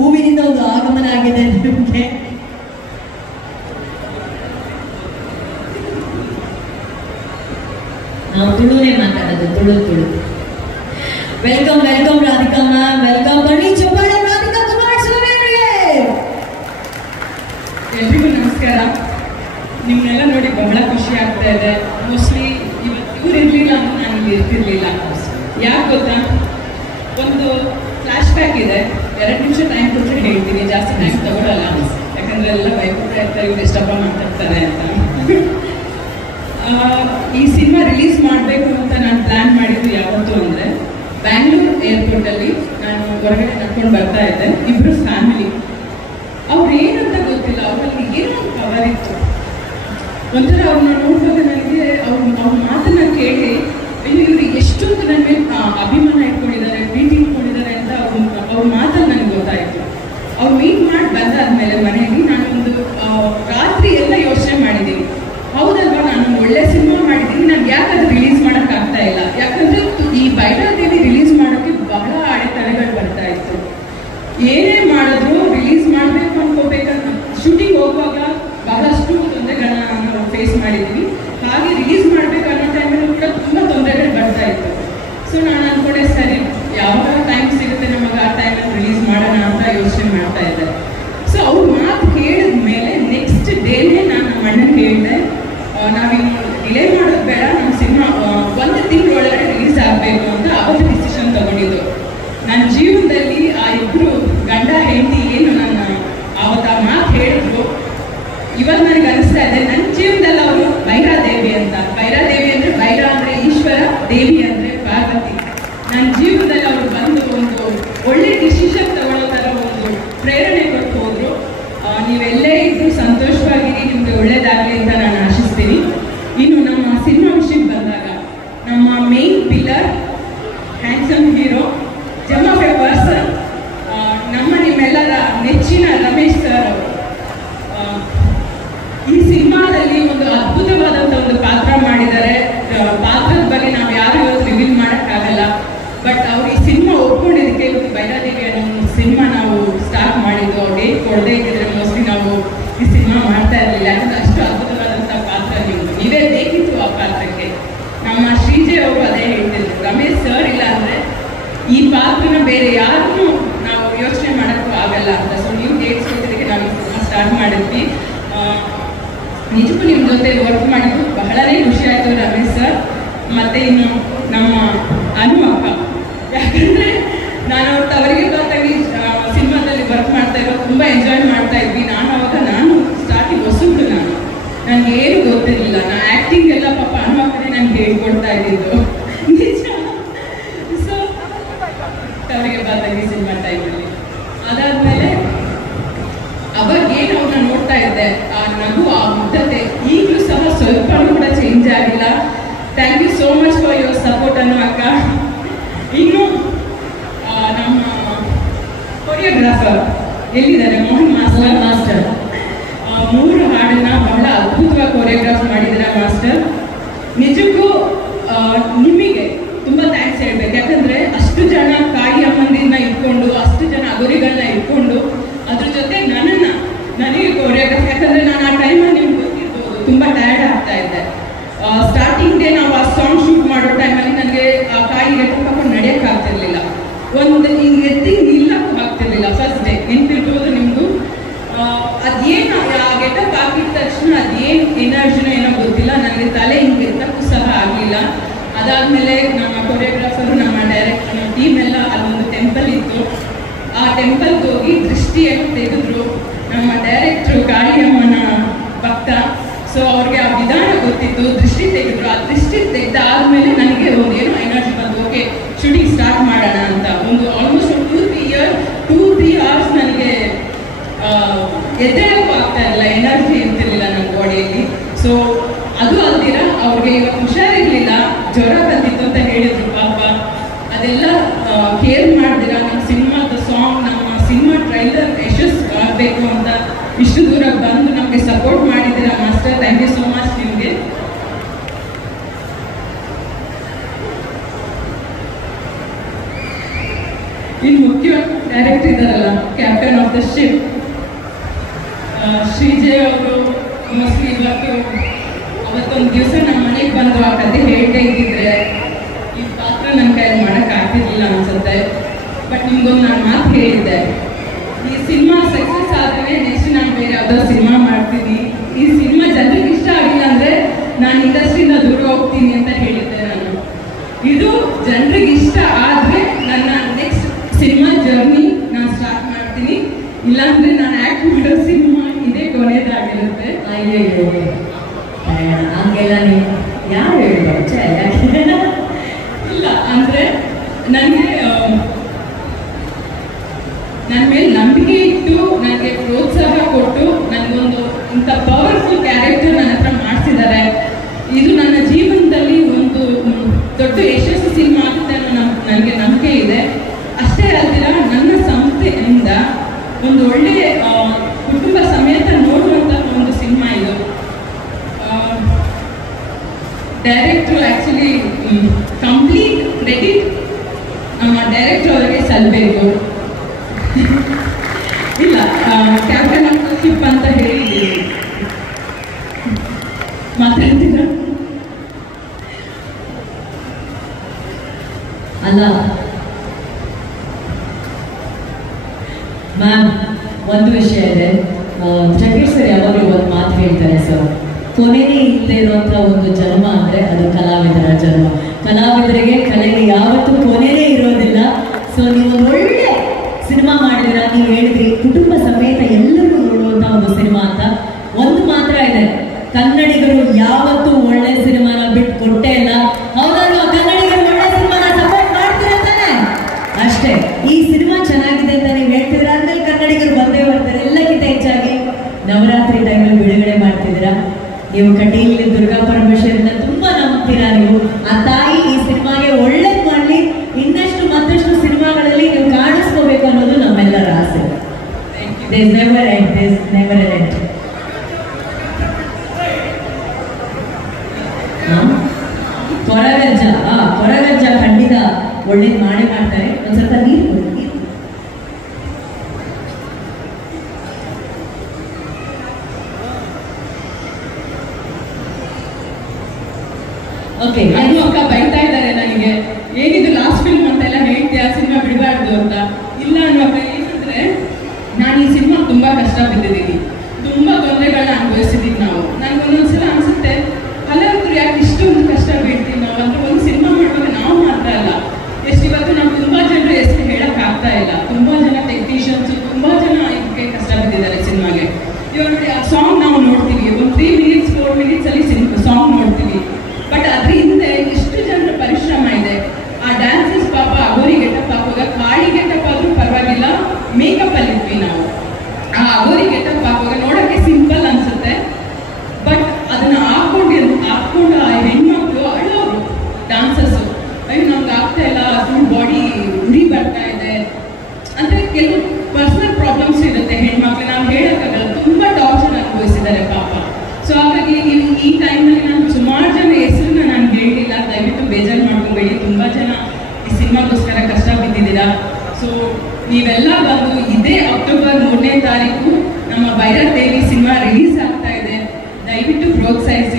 ಹೂವಿನಿಂದ ಒಂದು ಆಗಮನ ಆಗಿದೆ ನಿಮಗೆ. ನಾವು ತುಳುನೇ ಮಾತಾಡೋದು, Tulu. Welcome Radhika ma'am, welcome. ಬನ್ನಿ ಚಪ್ಪಾಳೆ ರಾಧಿಕಾ ಕುಮಾರಸ್ವಾಮಿ ಅವರಿಗೆ. ಎಲ್ರಿಗೂ ನಮಸ್ಕಾರ. ನಿಮ್ಮನ್ನೆಲ್ಲ ನೋಡಿ ಬಹಳ ಖುಷಿ ಆಗ್ತಾ ಇದೆ. ಮೋಸ್ಟ್ಲಿ ಇವತ್ತು ಇವ್ರು ಇರಲಿಲ್ಲ ಅಂದ್ರೆ ನಾನು ಇಲ್ಲಿ ಇರ್ತಿರ್ಲಿಲ್ಲ. ಯಾಕೆ ಗೊತ್ತಾ, ಒಂದು ಫ್ಲಾಶ್ ಬ್ಯಾಕ್ ಇದೆ. 2 ನಿಮಿಷ ಟೈಮ್ ಕೊಟ್ಟರೆ ಹೇಳ್ತೀನಿ, ಜಾಸ್ತಿ ಟೈಮ್ ತಗೊಳ್ಳಲ್ಲ. ಯಾಕಂದ್ರೆ ಎಲ್ಲ ಭಯಪಡ್ತಾ ಇರ್ತಾರೆ, ಇವ್ರು ಎಷ್ಟಪ್ಪ ಮಾತಾಡ್ತಾರೆ ಅಂತ. ಈ ಸಿನಿಮಾ ರಿಲೀಸ್ ಮಾಡಬೇಕು ಅಂತ ನಾನು ಪ್ಲ್ಯಾನ್ ಮಾಡಿದ್ದು ಯಾವತ್ತು ಅಂದರೆ, ಬ್ಯಾಂಗ್ಳೂರು ಏರ್ಪೋರ್ಟಲ್ಲಿ ನಾನು ಹೊರಗಡೆ ನಡ್ಕೊಂಡು ಬರ್ತಾ ಇದ್ದೆ. ಇಬ್ಬರು ಫ್ಯಾಮಿಲಿ, ಅವ್ರು ಏನಂತ ಗೊತ್ತಿಲ್ಲ, ಅವರಲ್ಲಿ ಏನೋ ಒಂದು ಪವರ್ ಇತ್ತು. ಒಂಥರ ಅವ್ರನ್ನ ನೋಡುವಾಗ ನನಗೆ ಅವ್ರ ಮಾತನ್ನ ಕೇಳಿ ಇವ್ರಿಗೆ ಎಷ್ಟೊಂದು ನನ್ನ ಮೇಲೆ ಅಭಿಮಾನ ಇಟ್ಕೊಂಡಿದ್ದಾರೆ, ಪ್ರೀತಿ ಇಟ್ಕೊಂಡಿದ್ದಾರೆ ಅಂತ ಅವ್ರ ಮಾತಲ್ಲಿ ನನಗೆ ಗೊತ್ತಾಯಿತು. ಅವ್ರು ಮೀಟ್ ಮಾಡಿ ಬಂದಾದ್ಮೇಲೆ ಮನೆಯಲ್ಲಿ ನಾನೊಂದು ರಾತ್ರಿ ಎಲ್ಲ ಯೋಚನೆ ಮಾಡಿದ್ದೀನಿ. ಹೌದಲ್ವಾ, ನಾನು ಒಳ್ಳೆ ಸಿನಿಮಾ ಮಾಡಿದ್ದೀನಿ, ನಾನು ಯಾಕಂದ್ರೆ ರಿಲೀಸ್ ಮಾಡೋಕ್ಕಾಗ್ತಾ ಇಲ್ಲ. ಯಾಕಂದರೆ ಈ ಬೈರಾದೇವಿ ರಿಲೀಸ್ ಮಾಡೋಕ್ಕೆ ಬಹಳ ಅಡೆತಡೆಗಳು ಬರ್ತಾ ಇತ್ತು. ಏನೇ ಮಾಡಿದ್ರು ರಿಲೀಸ್ ಮಾಡಬೇಕು ಅನ್ಕೋಬೇಕಂತ ಶೂಟಿಂಗ್ ಹೋಗುವಾಗ ಬಹಳಷ್ಟು ತೊಂದರೆಗಳನ್ನ ನಾವು ಫೇಸ್ ಮಾಡಿದ್ವಿ. ಹಾಗೆ ರಿಲೀಸ್ ಮಾಡಬೇಕು ಅನ್ನೋ ಟೈಮಲ್ಲೂ ಕೂಡ ತುಂಬ ತೊಂದರೆಗಳು ಬರ್ತಾ ಇತ್ತು. ಸೊ ನಾನು ಅಂದ್ಕೊಂಡೆ, ಸರಿ ಯಾವಾಗ ಟೈಮ್ ಸಿಗುತ್ತೆ ನಮಗೆ ಆ ಟೈಮಲ್ಲಿ ರಿಲೀಸ್ ಮಾಡೋಣ ಅಂತ ಯೋಚನೆ ಮಾಡ್ತಾ ಇದ್ದೆ. ಸೊ ಅವ್ರ ಮಾತು ಕೇಳಿದ ಮೇಲೆ ನೆಕ್ಸ್ಟ್ ಡೇನೇ ನಾನು ನಮ್ಮ ಅಣ್ಣನಿಗೆ ಹೇಳಿದೆ, ನಾವಿನ್ನು ಡಿಲೇ ಮಾಡೋದು ಬೇಡ, ನಮ್ಮ ಸಿನಿಮಾ 1 ತಿಂಗಳ ಒಳಗಡೆ ರಿಲೀಸ್ ಆಗಬೇಕು ಅಂತ ಅವತ್ತು ಡಿಸಿಷನ್ ತಗೊಂಡಿದ್ದು. ನನ್ನ ಜೀವನದಲ್ಲಿ ಆ ಇಬ್ಬರು ಗಂಡ ಹೆಂಡತಿ ಏನು ನನ್ನ ಅವತ್ತು ಆ ಮಾತು ಹೇಳಿದ್ರು, ಇವಾಗ ನನಗೆ ಅನಿಸ್ತಾ ಇದೆ ನನ್ನ ಜೀವನದಲ್ಲಿ ಅವರು ಬೈರಾದೇವಿ ಅಂತ. ಬೈರಾದೇವಿ ಅಂದರೆ ಬೈರ ಅಂದರೆ ಈಶ್ವರ, ದೇವಿ ಅಂದರೆ ಪಾರ್ವತಿ. ನನ್ನ ಜೀವನದಲ್ಲಿ ಅವರು ಬಂದು ಒಂದು ಒಳ್ಳೆ ಡಿಸಿಷನ್ ತಗೊಳ್ಳೋ ಥರ ಒಂದು ಪ್ರೇರಣೆ ಕೊಟ್ಟು ಹೋದರು. ನೀವೆಲ್ಲೇ ಇದ್ದು ಸಂತೋಷವಾಗಿರಿ, ನಿಮಗೆ ಒಳ್ಳೇದಾಗಲಿ ಅಂತ ನಾನು ಆಶಿಸ್ತೀನಿ. ಇನ್ನು ನಮ್ಮ ಸಿನಿಮಾ ವಿಷಯಕ್ಕೆ ಬಂದಾಗ, ನಮ್ಮ main pillar handsome hero, gem of A person, ನಿಮ್ಮೆಲ್ಲರ ನೆಚ್ಚಿನ ರಮೇಶ್ ಸರ್ ಅವರು. ಈ ಸಿನಿಮಾದಲ್ಲಿ ಒಂದು ಅದ್ಭುತವಾದಂಥ ಒಂದು ಪಾತ್ರ ಮಾಡಿದ್ದಾರೆ. ಪಾತ್ರದ ಬಗ್ಗೆ ನಾವು ಯಾರು ಇವತ್ತು ರಿವೀಲ್ ಮಾಡೋಕ್ಕಾಗಲ್ಲ. ಬಟ್ ಅವ್ರು ಈ ಸಿನಿಮಾ ಒಪ್ಕೊಂಡಿದ್ದಕ್ಕೆ ಇವತ್ತು ಬೈರಾದೇವಿ ಅನ್ನೋ ಒಂದು ಸಿನಿಮಾ ನಾವು ಸ್ಟಾರ್ಟ್ ಮಾಡಿದ್ದು. ಅವ್ರು ಡೇಟ್ ಕೊಡದೇ ಇದ್ದಿದ್ರೆ ಮೋಸ್ಟ್ಲಿ ನಾವು ಈ ಸಿನಿಮಾ ಮಾಡ್ತಾ ಇರಲಿಲ್ಲ. ಯಾಕಂದ್ರೆ ಅಷ್ಟು ಅದ್ಭುತವಾದಂಥ ಪಾತ್ರ ನೀವೇ ಬೇಕಿತ್ತು ಆ ಪಾತ್ರಕ್ಕೆ. ನಮ್ಮ ಶ್ರೀಜಯ್ ಅವರು ಅದೇ ಹೇಳ್ತಿದ್ರು, ರಮೇಶ್ ಸರ್ ಇಲ್ಲ ಅಂದರೆ ಈ ಪಾತ್ರನ ಬೇರೆ ಯಾರನ್ನೂ ನಾವು ಯೋಚನೆ ಮಾಡೋಕ್ಕೂ ಆಗಲ್ಲ ಅಂತ. ಸೊ ನೀವು ಡೇಟ್ಸ್ ಕೊಟ್ಟಿದ್ದಕ್ಕೆ ನಾವು ಈ ಸಿನಿಮಾ ಸ್ಟಾರ್ಟ್ ಮಾಡಿದ್ವಿ. ನಿಜಕ್ಕೂ ನಿಮ್ಮ ಜೊತೆ ವರ್ಕ್ ಮಾಡಿದ್ದು ಬಹಳನೇ ಖುಷಿ ಆಯಿತು ರಮೇಶ್ ಸರ್. ಮತ್ತು ಇನ್ನು ನಮ್ಮ ಅನು ಅಕ್ಕ, ಯಾಕಂದರೆ ನಾನು ಅವತ್ತು ಅವರಿಗೆ ಗೊತ್ತಾಗಿ ಸಿನಿಮಾದಲ್ಲಿ ವರ್ಕ್ ಮಾಡ್ತಾ ಇರೋದು ತುಂಬ ಎಂಜಾಯ್ ಮಾಡ್ತಾ ಇದ್ವಿ. ನಾನು ಸ್ಟಾರ್ಟಿಂಗ್ ಹೊಸಬ್ಳು, ನನಗೆ ಏನು ಗೊತ್ತಿರಲಿಲ್ಲ. ನಾನು ಆ್ಯಕ್ಟಿಂಗ್ ಎಲ್ಲ ಪಾಪ ಅನು ಅಕ್ಕನೇ ನನಗೆ ಹೇಳ್ಕೊಡ್ತಾ ಇದ್ದಿದ್ದು ನಿಜ. ಸೊ ಅವರಿಗೆ ಬಂದಾಗಿ ಸಿನಿಮಾ ಟೈಮಲ್ಲಿ ಅದಾದಮೇಲೆ ಅವಾಗ ಏನು ಅವ್ರನ್ನ ನೋಡ್ತಾ ಇದ್ದೆ, ಆ ನಗು, ಆ ಮುಗ್ಧತೆ ಈಗಲೂ ಸಹ ಸ್ವಲ್ಪನೂ ಕೂಡ ಚೇಂಜ್ ಆಗಿಲ್ಲ. Thank you so much for your support ಅನ್ನೋ ಅಕ್ಕ. ಇನ್ನು ನಮ್ಮ ಕೊರಿಯೋಗ್ರಾಫರ್ ಎಲ್ಲಿದ್ದಾರೆ, ಮೋಹನ್ ಮಾಸ್ಟರ್ 3 ಹಾಡನ್ನ ಬಹಳ ಅದ್ಭುತವಾಗಿ ಕೊರಿಯೋಗ್ರಾಫ್ ಮಾಡಿದ್ದಾರೆ ಮಾಸ್ಟರ್. ನಿಜಕ್ಕೂ ನಿಮಗೆ ತುಂಬ ಥ್ಯಾಂಕ್ಸ್ ಹೇಳ್ಬೇಕು. ಯಾಕಂದರೆ ಅಷ್ಟು ಜನ ಕಾಯಿ ಅಮ್ಮಂದಿರನ್ನ ಇಟ್ಕೊಂಡು, ಅಷ್ಟು ಜನ ಅಗೋರಿಗಳನ್ನ ಇಟ್ಕೊಂಡು, ಅದ್ರ ಜೊತೆ ನನಗೆ ಕೊರಿಯೋಗ್ರಾಫ್, ಯಾಕಂದರೆ ನಾನು ಆ ಟೈಮಲ್ಲಿ ನಿಮ್ಗೆ ಗೊತ್ತಿರ್ಬೋದು ತುಂಬ ಟಯರ್ಡ್ ಆಗ್ತಾ ಇದ್ದೆ. ಸ್ಟಾರ್ಟಿಂಗ್ ಡೇ ನಾವು ಆ ಸಾಂಗ್ ಶೂಟ್ ಮಾಡೋ ಟೈಮಲ್ಲಿ ನನಗೆ ಆ ಕಾಯಿ ಎತ್ಕೊಂಡು ನಡೆಯೋಕ್ಕಾಗ್ತಿರ್ಲಿಲ್ಲ, ಒಂದು ಹಿಂಗೆ ಎತ್ತಿ ನಿಲ್ಲಕ್ಕೂ ಆಗ್ತಿರ್ಲಿಲ್ಲ. ಫಸ್ಟ್ ಡೇ ನೆನ್ಪಿರ್ಬೋದು ನಿಮಗೂ. ಅದೇನು ಆ ಗೆಟಪ್ ಹಾಕಿದ ತಕ್ಷಣ ಅದೇನು ಎನರ್ಜಿನೋ ಏನೋ ಗೊತ್ತಿಲ್ಲ, ನನಗೆ ತಲೆ ಹಿಂಗೆ ಎತ್ತಕ್ಕೂ ಸಹ ಆಗಲಿಲ್ಲ. ಅದಾದಮೇಲೆ ನಮ್ಮ ಕೊರಿಯೋಗ್ರಾಫರು, ನಮ್ಮ ಡೈರೆಕ್ಟರ್, ನಮ್ಮ ಟೀಮ್ ಎಲ್ಲ ಅಲ್ಲೊಂದು ಟೆಂಪಲ್ ಇತ್ತು. ಆ ಟೆಂಪಲ್ಗೆ ಹೋಗಿ ದೃಷ್ಟಿಯನ್ನು ತೆಗೆದ್ರು. ನಮ್ಮ ಡೈರೆಕ್ಟ್ರು ಕಾಳಿಯಮ್ಮನ ಭಕ್ತ, ಸೊ ಅವ್ರಿಗೆ ಆ ವಿಧಾನ ಗೊತ್ತಿತ್ತು. ದೃಷ್ಟಿ ತೆಗೆದ್ರು. ಆ ದೃಷ್ಟಿ ತೆಗೆದಾದ್ಮೇಲೆ ನನಗೆ ಒಂದು ಏನೋ ಎನರ್ಜಿ ಬಂದು, ಓಕೆ ಶೂಟಿಂಗ್ ಸ್ಟಾರ್ಟ್ ಮಾಡೋಣ ಅಂತ. ಒಂದು ಆಲ್ಮೋಸ್ಟ್ ಒಂದು 2-3 ಅವರ್ಸ್ ನನಗೆ ಎದ್ದೇಳಕ್ಕೂ ಆಗ್ತಾ ಇರಲಿಲ್ಲ, ಎನರ್ಜಿ ಇರ್ತಿರ್ಲಿಲ್ಲ ನನ್ನ ಬಾಡಿಯಲ್ಲಿ. ಸೊ ಅದು ಅಲ್ದಿರ ಅವ್ರಿಗೆ ಇವತ್ತು ಹುಷಾರಿರಲಿಲ್ಲ, ಜ್ವರ ಬಂದಿತ್ತು ಅಂತ ಹೇಳಿದ್ರು ಪಾಪ. ಅದೆಲ್ಲ ಕೇರ್ ಮಾಡಿದಿರ ನಮ್ಮ ಸಿನಿಮಾದ ಸಾಂಗ್, ನಮ್ಮ ಸಿನಿಮಾ ಟ್ರೈಲರ್ ಯಶಸ್ಸು ಆಗಬೇಕು ಅಂತ ಇಷ್ಟು ದೂರ ಬಂದು ನಮಗೆ ಸಪೋರ್ಟ್ ಮಾಡಿದ್ದೀರಾ master. Thank you so much ನಿಮಗೆ. ಇನ್ನು ಮುಖ್ಯ ಡೈರೆಕ್ಟರ್ ಇದ್ದಾರಲ್ಲ, ಕ್ಯಾಪ್ಟನ್ ವರ್ಷಿಪ್. ಶ್ರೀಜಯ್ ಅವರು ಮೋಸ್ಟ್ಲಿ ಅವತ್ತೊಂದು ದಿವಸ ನಮ್ಮ ಮನೆಗೆ ಬಂದು ಆ ಕತೆ ಹೇಳ್ತಾ ಇದ್ದಿದ್ರೆ ಈ ಪಾತ್ರ ನನ್ನ ಕೈಯಲ್ಲಿ ಮಾಡೋಕ್ಕಾಗ್ತಿರ್ಲಿಲ್ಲ ಅನ್ಸುತ್ತೆ. ಬಟ್ ನಿಮ್ಗೊಂದು ನಾನು ಮಾತು ಹೇಳಿದ್ದೆ, ಈ ಸಿನಿಮಾ ಸಕ್ಸಸ್ ಆದ್ರೆ ನೆಕ್ಸ್ಟ್ ನಾನು ಬೇರೆ ಯಾವುದೋ ಸಿನಿಮಾ ಮಾಡ್ತೀನಿ, ಈ ಸಿನಿಮಾ ಜನರಿಗೆ ಇಷ್ಟ ಆಗಿಲ್ಲ ಅಂದರೆ ನಾನು ಇಂಡಸ್ಟ್ರಿಯಿಂದ ದೂರ ಹೋಗ್ತೀನಿ ಅಂತ ಹೇಳಿದ್ದೆ ನಾನು. ಇದು ಜನರಿಗೆ ಇಷ್ಟ ಆದರೆ ನನ್ನ ನೆಕ್ಸ್ಟ್ ಸಿನಿಮಾ ಜರ್ನಿ ನಾನು ಸ್ಟಾರ್ಟ್ ಮಾಡ್ತೀನಿ, ಇಲ್ಲಾಂದರೆ ನಾನು ಆ್ಯಕ್ಟ್ ಮಾಡೋ ಸಿನಿಮಾ ಇದೇ ಕೊನೆಯದಾಗಿರುತ್ತೆ. ಅಯ್ಯೋ ಹಂಗೆಲ್ಲ ನೀವು ಯಾರು ಹೇಳ್ಬಾರ್ದು ಇಲ್ಲ ಅಂದರೆ ನನಗೆ ನನ್ನ ಮೇಲೆ ನಂಬಿಕೆ ಇಟ್ಟು ನನಗೆ ಪ್ರೋತ್ಸಾಹ ಕೊಟ್ಟು ನನಗೊಂದು ಇಂಥ ಪವರ್ಫುಲ್ ಕ್ಯಾರೆಕ್ಟರ್ ನನ್ನ ಹತ್ರ ಮಾಡಿಸಿದ್ದಾರೆ. ಇದು ನನ್ನ ಜೀವನದಲ್ಲಿ ಒಂದು ದೊಡ್ಡ ಯಶಸ್ಸು ಸಿನಿಮಾ ಆಗುತ್ತೆ ಅನ್ನೋ ನನಗೆ ನಂಬಿಕೆ ಇದೆ. ಅಷ್ಟೇ ಅಲ್ದಿರ ನನ್ನ ಸಂಸ್ಥೆಯಿಂದ ಒಂದು ಒಳ್ಳೆಯ ಕುಟುಂಬ ಸಮೇತ ನೋಡುವಂಥ ಒಂದು ಸಿನಿಮಾ ಇದು. ಡೈರೆಕ್ಟ್ರು ಆ್ಯಕ್ಚುಲಿ ಕಂಪ್ಲೀಟ್ ಕ್ರೆಡಿಟ್ ನಮ್ಮ ಡೈರೆಕ್ಟ್ರ್ ಅವರಿಗೆ ಸಲ್ಲಬೇಕು. ಇಲ್ಲ ಕ್ಯಾಪ್ಟನ್ ಆಫ್ ದ ಶಿಪ್ ಅಂತ ಹೇಳಿ ಮಾತಾಡ್ತೀರ ಅಲ್ಲ ಮ್ಯಾಮ್. ಒಂದು ವಿಷಯ ಇದೆ, ಜಗೀರ್ ಸರ್ ಯಾವಾಗಲೂ ಒಂದು ಮಾತು ಹೇಳ್ತಾರೆ ಸರ್, ಕೊನೆನೇ ಇಲ್ಲದೆ ಇರುವಂಥ ಒಂದು ಜನ್ಮ ಅಂದರೆ ಅದು ಕಲಾವಿದರ ಜನ್ಮ. ಕಲಾವಿದರಿಗೆ ಕಲೆಗೆ ಯಾವತ್ತೂ ಕೊನೆನೇ ಇರೋದಿಲ್ಲ. ಸೊ ನೀವು ಒಳ್ಳೆ ಸಿನಿಮಾ ಮಾಡಿದಿರ, ನೀವು ಹೇಳಿದ್ರಿ ಕುಟುಂಬ ಸಮೇತ ಎಲ್ಲರಿಗೂ ನೋಡುವಂಥ ಒಂದು ಸಿನಿಮಾ ಅಂತ. ಒಂದು ಮಾತ್ರ ಇದೆ, ಕನ್ನಡಿಗರು ಯಾವತ್ತೂ ಒಳ್ಳೆ ಸಿನಿಮಾನ ಬಿಟ್ಟು ಕೊಟ್ಟೇ ಇಲ್ಲ. ಹೌದಲ್ವಾ? ಕನ್ನಡಿಗರು ಒಳ್ಳೆ ಸಿನಿಮಾನ ಸಪೋರ್ಟ್ ಮಾಡ್ತೀರ ತಾನೆ? ಅಷ್ಟೇ. ಈ ಸಿನಿಮಾ ಚೆನ್ನಾಗಿದೆ ಅಂತ ನೀವು ಹೇಳ್ತಿದ್ರ ಆದ್ಮೇಲೆ ಕನ್ನಡಿಗರು ಬಂದೇ ಬರ್ತಾರೆ. ಎಲ್ಲಕ್ಕಿಂತ ಹೆಚ್ಚಾಗಿ ನವರಾತ್ರಿ ಟೈಮಲ್ಲಿ ಬಿಡುಗಡೆ ಮಾಡ್ತಿದ್ದೀರಾ. ನೀವು ಕಟೀಲಿ ದುರ್ಗಾ ಪರಮೇಶ್ವರನ್ನ ತುಂಬಾ ನಂಬ್ತೀರಾ. ನೀವು ಆ ತಾಯಿ ಈ ಸಿನಿಮಾಗೆ ಒಳ್ಳೇದು ಮಾಡಲಿ, ಇನ್ನಷ್ಟು ಮತ್ತಷ್ಟು ಸಿನಿಮಾಗಳಲ್ಲಿ ನೀವು ಕಾಣಿಸ್ಕೋಬೇಕು ಅನ್ನೋದು ನಮ್ಮೆಲ್ಲರ ಆಸೆ. ಕೊರಗಜ್ಜ ಕೊರಗಜ್ಜ ಖಂಡಿತ ಒಳ್ಳೇದು ಮಾಡೇ ಮಾಡ್ತಾರೆ. ಒಂದ್ ಸ್ವಲ್ಪ ನೀರು ಕೊಡಿ. ಓಕೆ, ಅದು ಅಕ್ಕ ಬೈತಾ ಇದ್ದಾರೆ ನನಗೆ, ಏನಿದು ಲಾಸ್ಟ್ ಫಿಲ್ಮ್ ಅಂತೆಲ್ಲ ಹೇಳ್ತೀಯ, ಸಿನಿಮಾ ಬಿಡಬಾರ್ದು ಅಂತ. ಇಲ್ಲ ಅನ್ನುವಾಗ ಏನಂದ್ರೆ, ನಾನು ಈ ಸಿನಿಮಾ ತುಂಬಾ ಕಷ್ಟ ಬಿದ್ದಿದ್ದೀನಿ, ತುಂಬಾ ತೊಂದರೆಗಳನ್ನ ಅನುಭವಿಸಿದ್ದೀವಿ ನಾವು. ನನಗೆ ಒಂದೊಂದ್ಸಲ ಅನ್ಸುತ್ತೆ, ಹಲವರು ಯಾಕೆ ಇಷ್ಟೊಂದು ಕಷ್ಟ ಬೀಳ್ತೀವಿ ನಾವು ಅಂತ. ಒಂದು ಸಿನಿಮಾ ಮಾಡುವಾಗ ನಾವು ಮಾತ್ರ ಅಲ್ಲ, ಎಷ್ಟು ಇವತ್ತು ನಾವು ತುಂಬಾ ಜನರು ಎಷ್ಟು ಹೇಳಕ್ ಆಗ್ತಾ ಇಲ್ಲ. ತುಂಬಾ ಜನ ಟೆಕ್ನಿಷಿಯನ್ಸ್, ತುಂಬಾ ಜನ ಇದಕ್ಕೆ ಕಷ್ಟ ಬಿದ್ದಿದ್ದಾರೆ ಸಿನಿಮಾಗೆ. ಇವಾಗ ನೋಡಿ, ಆ ಸಾಂಗ್ ನಾವು ನೋಡ್ತೀವಿ, ಒಂದು 3 ಮಿನಿಟ್ಸ್ 4 ಮಿನಿಟ್ಸ್ ಅಲ್ಲಿ ಸಾಂಗ್ ನೋಡ್ತೀವಿ. ಬಟ್ ಅದ್ರ ಹಿಂದೆ ಎಷ್ಟು ಜನರ ಪರಿಶ್ರಮ ಇದೆ. ಆ ಡ್ಯಾನ್ಸಸ್ ಪಾಪ ಅಗೋರಿ ಗೆಟಪ್ ಹಾಕುವಾಗ, ಕಾಳಿ ಗೆಟಪ್ ಆದ್ರೂ ಪರವಾಗಿಲ್ಲ, ಮೇಕಪ್ ಅಲ್ಲಿ ಇದ್ವಿ ನಾವು. ಆ ಅಗೋರಿ ಗೆಟಪ್ ಹಾಕುವಾಗ ನೋಡೋಕ್ಕೆ ಸಿಂಪಲ್ ಅನ್ಸುತ್ತೆ, ಬಟ್ ಅದನ್ನ ಹಾಕೊಂಡು ಆ ಹೆಣ್ಮಕ್ಳು ಅಳ್ಳೋರು ಡಾನ್ಸಸ್ಸು. ಅಯ್ಯೋ ನಮ್ಗೆ ಆಗ್ತಾ ಇಲ್ಲ, ಫುಲ್ ಬಾಡಿ ಉರಿ ಬರ್ತಾ ಇದೆ ಅಂದ್ರೆ ಕೆಲವು ಪರ್ಸನಲ್ ಪ್ರಾಬ್ಲಮ್ಸ್ ಇರುತ್ತೆ ಹೆಣ್ಮಕ್ಳು, ನಾವು ಹೇಳೋಕ್ಕಾಗಲ್ಲ. ತುಂಬಾ ಟಾರ್ಚರ್ ಅನುಭವಿಸಿದ್ದಾರೆ ಪಾಪ. ಸೊ ಹಾಗಾಗಿ ಈ ಟೈಮ್ನಲ್ಲಿ ನಾನು ಸುಮಾರು ಜನ ಹೆಸರನ್ನ ನಾನು ಹೇಳಿಲ್ಲ, ದಯವಿಟ್ಟು ಬೇಜಾರು ಮಾಡ್ಕೊಬೇಡಿ. ತುಂಬ ಜನ ಈ ಸಿನಿಮಾಗೋಸ್ಕರ ಕಷ್ಟ ಬಿದ್ದಿದ್ದೀರಾ. ಸೊ ನೀವೆಲ್ಲ ಬಂದು ಇದೇ ಅಕ್ಟೋಬರ್ 3ನೇ ತಾರೀಕು ನಮ್ಮ ಭೈರವ್ ದೇವಿ ಸಿನಿಮಾ ರಿಲೀಸ್ ಆಗ್ತಾ ಇದೆ, ದಯವಿಟ್ಟು ಪ್ರೋತ್ಸಾಹಿಸಿ.